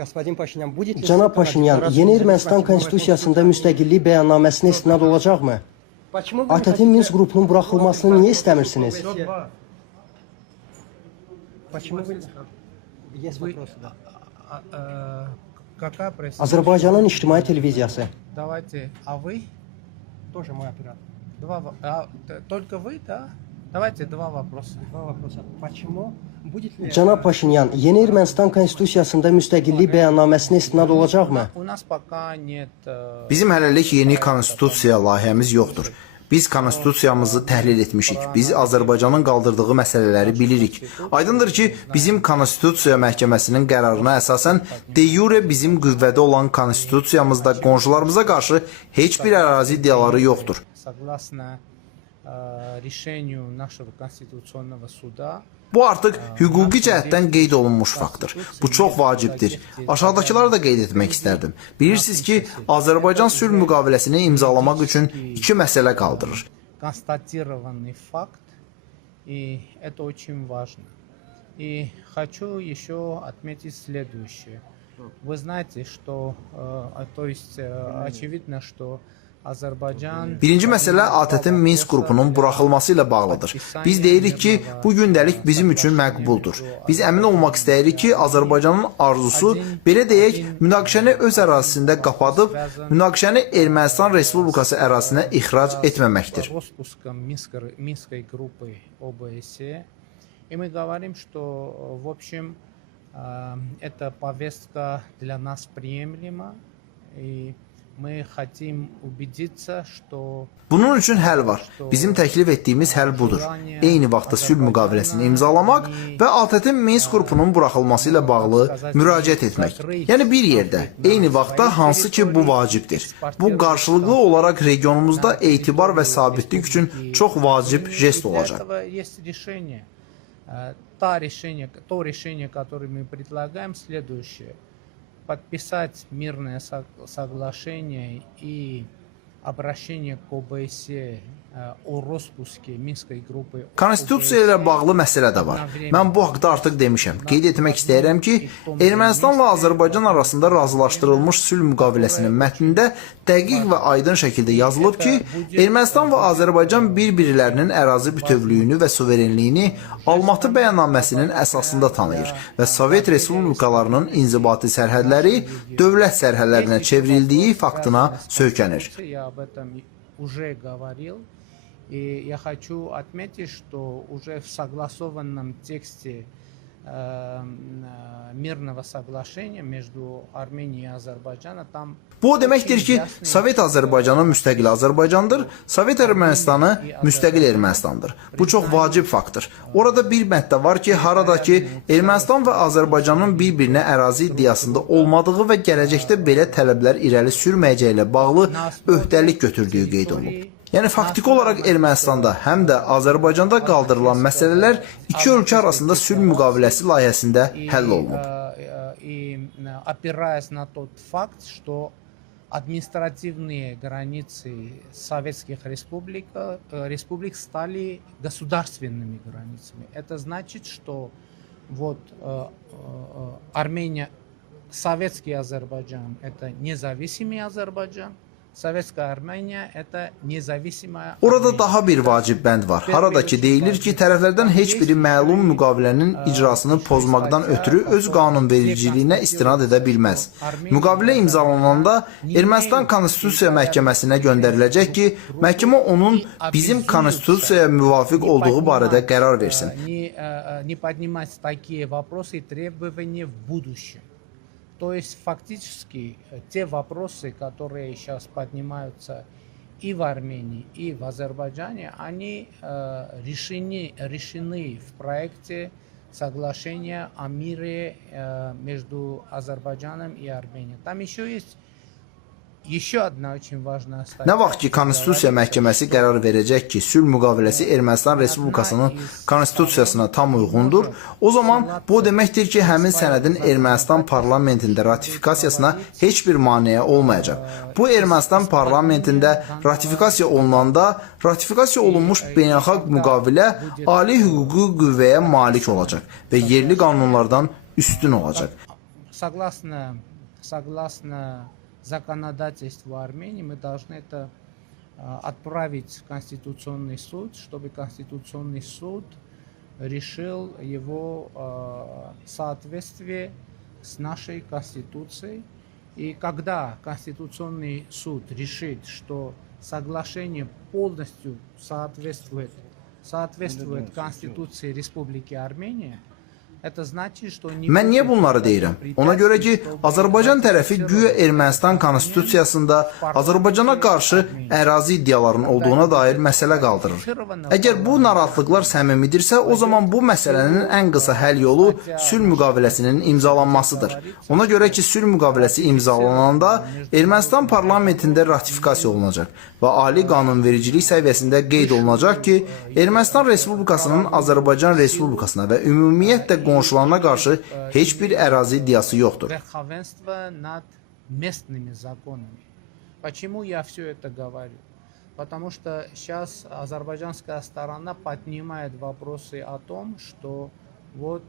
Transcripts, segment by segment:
Господин Paşinyan, будет ли Cənab Paşinyan, yeni Ermənistan konstitusiyasında müstəqillik bəyannaməsinə istinad olacaqmı? Почему вы не ATƏT-in хотите- Minsk qrupunun buraxılmasını niyə istəmirsiniz? Почему вы... Есть вопросы, да. Какая пресс? Azərbaycanın ictimai televiziyası. Давайте, а вы? Тоже мой оператор. Только вы, да? Давайте два вопроса. Два вопроса. Почему? Будет ли... Cənab Paşinyan, yeni Ermənistan konstitusiyasında müstəqillik bəyannaməsinə istinad olacaqmı? У нас пока нет... Bizim hələlik yeni konstitusiya layihəmiz yoxdur. Biz konstitusiyamızı təhlil etmişik. Biz Azərbaycanın qaldırdığı məsələləri bilirik. Aydındır ki, bizim Konstitusiya Məhkəməsinin qərarına əsasən de jure bizim qüvvədə olan konstitusiyamızda qonşularımıza qarşı heç bir ərazi iddiaları yoxdur. Согласно решению нашего Конституционного суда, Bu artıq hüquqi cəhətdən qeyd olunmuş faktdır. Bu çox vacibdir. Aşağıdakıları da qeyd etmək istərdim. Bilirsiniz ki, Azərbaycan sülh müqaviləsini imzalamaq üçün iki məsələ qaldırır. констатированный факт, и это очень важно. И хочу еще отметить следующее. Вы знаете, что, то есть очевидно, что Azərbaycan... Birinci məsələ ATƏT-in Minsk qrupunun buraxılması ilə bağlıdır. Biz deyirik ki, bu gündəlik bizim üçün məqbuldur. Biz əmin olmaq istəyirik ki, Azərbaycanın arzusu, belə deyək, münaqişəni öz ərazisində qapadıb, münaqişəni Ermənistan Respublikası ərazisinə ixrac etməməkdir. Минской группы ОБСЕ. И мы говорим, что, в общем, эта повестка для нас приемлема. И мы хотим убедиться, что... Bunun üçün həll var. Bizim təklif etdiyimiz həll budur. Eyni vaxtda sülh müqaviləsini imzalamaq və ATƏT-in Minsk qrupunun buraxılması ilə bağlı müraciət etmək. Yəni bir yerdə, eyni vaxtda hansı ki bu vacibdir. Bu qarşılıqlı olaraq regionumuzda etibar və sabitlik üçün çox vacib jest olacaq. То решение, которое мы предлагаем, следующее. Подписать мирное соглашение и обращение к ОБСЕ o распуске Minской группы. Konstitusiya ilə bağlı məsələ də var. Mən bu haqda artıq demişəm. Qeyd etmək istəyirəm ki, Ermənistanla Azərbaycan arasında razılaşdırılmış sülh müqaviləsinin mətnində dəqiq və aydın şəkildə yazılıb ki, Ermənistan və Azərbaycan bir-birlərinin ərazi bütövlüyünü və suverenliyini Almatı bəyannaməsinin əsasında tanıyır və Sovet Respublikalarının inzibati sərhədləri dövlət sərhədlərinə çevrildiyi faktına söykənir. И я хочу отметить, что уже в согласованном тексте мирного соглашения между Armeniya и Azərbaycanı tam... Bu o deməkdir ki, Sovet Azərbaycanı müstəqil Azərbaycandır, Sovet Ermənistanı müstəqil Ermənistandır. Bu çox vacib faktdır. Orada bir mətdə var ki, harada ki, Ermənistan və Azərbaycanın bir-birinə ərazi iddiasında olmadığı və gələcəkdə belə tələblər irəli sürməyəcəyi ilə bağlı öhdəlik götürdüyü qeyd olunub. Yəni faktiki olaraq Ermənistanda həm də Azərbaycanda qaldırılan məsələlər iki ölkə arasında sülh müqaviləsi layihəsində həll olunub. Опираясь на тот факт, что административные границы советских республик стали государственными границами. Это значит, что вот Армения, советский Азербайджан – это независимый Азербайджан. Sovetskaya Armeniya это независимая. Orada daha bir vacib bənd var. Harada ki deyilir ki, tərəflərdən heç biri məlum müqavilənin icrasını pozmaqdan ötürü öz qanunvericiliyinə istinad edə bilməz. Müqavilə imzalananda Ermənistan Konstitusiya Məhkəməsinə göndəriləcək ki, məhkəmə onun bizim konstitusiyaya müvafiq olduğu barədə qərar versin. Не поднимать такие вопросы и требования в будущем. То есть фактически те вопросы, которые сейчас поднимаются и в Армении, и в Азербайджане, они решены в проекте соглашения о мире между Азербайджаном и Арменией. Там еще есть Nə vaxt ki, Konstitusiya Məhkəməsi qərar verəcək ki, sülh müqaviləsi Ermənistan Respublikasının konstitusiyasına tam uyğundur, o zaman bu deməkdir ki, həmin sənədin Ermənistan parlamentində ratifikasiyasına heç bir maneə olmayacaq. Bu Ermənistan parlamentində ratifikasiya olunanda, ratifikasiya olunmuş beynəlxalq müqavilə ali hüquqi qüvvəyə malik olacaq və yerli qanunlardan üstün olacaq. согласно законодательству Армении, мы должны это отправить в Конституционный суд, чтобы Конституционный суд решил его соответствие с нашей Конституцией. И когда Конституционный суд решит, что соглашение полностью соответствует Конституции Республики Armeniya, это значит, что Mən niyə bunları deyirəm? Ona görə ki, Azərbaycan tərəfi güya Ermənistan konstitusiyasında Azərbaycana qarşı ərazi iddialarının olduğuna dair məsələ qaldırır. Əgər bu narahatlıqlar səmimidirsə, o zaman bu məsələnin ən qısa həll yolu sülh müqaviləsinin imzalanmasıdır. Ona görə ki, sülh müqaviləsi imzalananda Ermənistan parlamentində ratifikasiya olunacaq və ali qanunvericilik səviyyəsində qeyd olunacaq ki, Ermənistan Respublikasının Azərbaycan Respublikasına və ümumiyyətlə qonşularına qarşı heç bir ərazi iddiası yoxdur. Верховенство над местными законами. Почему я все это говорю? Потому что сейчас азербайджанская сторона поднимает вопросы о том, что вот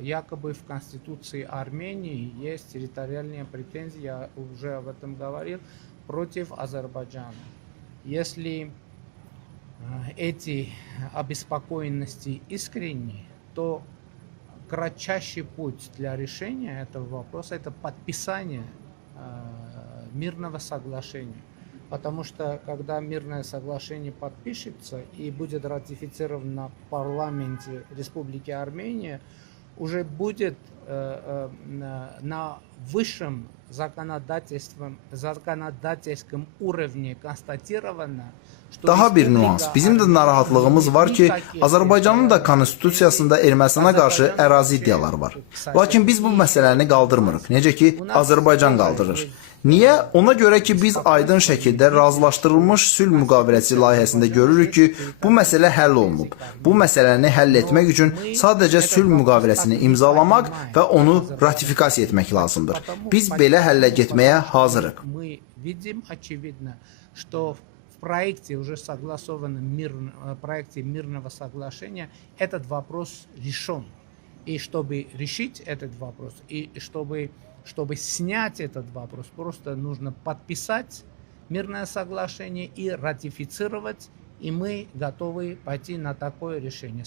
якобы в Конституции Армении есть территориальные претензии, я уже об этом говорил, против Азербайджана. Если эти обеспокоенности искренни, то кратчайший путь для решения этого вопроса – это подписание мирного соглашения. Потому что когда мирное соглашение подпишется и будет ратифицировано в парламенте Республики Армения, уже будет на высшем законодательском уровне констатировано, что Daha bir nüans. Bizim də narahatlığımız var ki, Azərbaycanın da konstitusiyasında Ermənistana qarşı ərazi iddiaları var. Lakin biz bu məsələni qaldırmırıq. Necə ki, Azərbaycan qaldırır. Niyə? Ona görə ki, biz aydın şəkildə razılaşdırılmış sülh müqaviləsi layihəsində görürük ki, bu məsələ həll olunub. Bu məsələni həll etmək üçün sadəcə sülh müqaviləsini imzalamaq və onu ratifikasiya etmək lazımdır. Biz belə həllə getməyə hazırıq. Мы видим очевидно, что в проекте, уже согласованном проекте мирного соглашения, этот вопрос решен. И чтобы решить этот вопрос, и чтобы снять этот вопрос, просто нужно подписать мирное соглашение и ратифицировать, и мы готовы пойти на такое решение.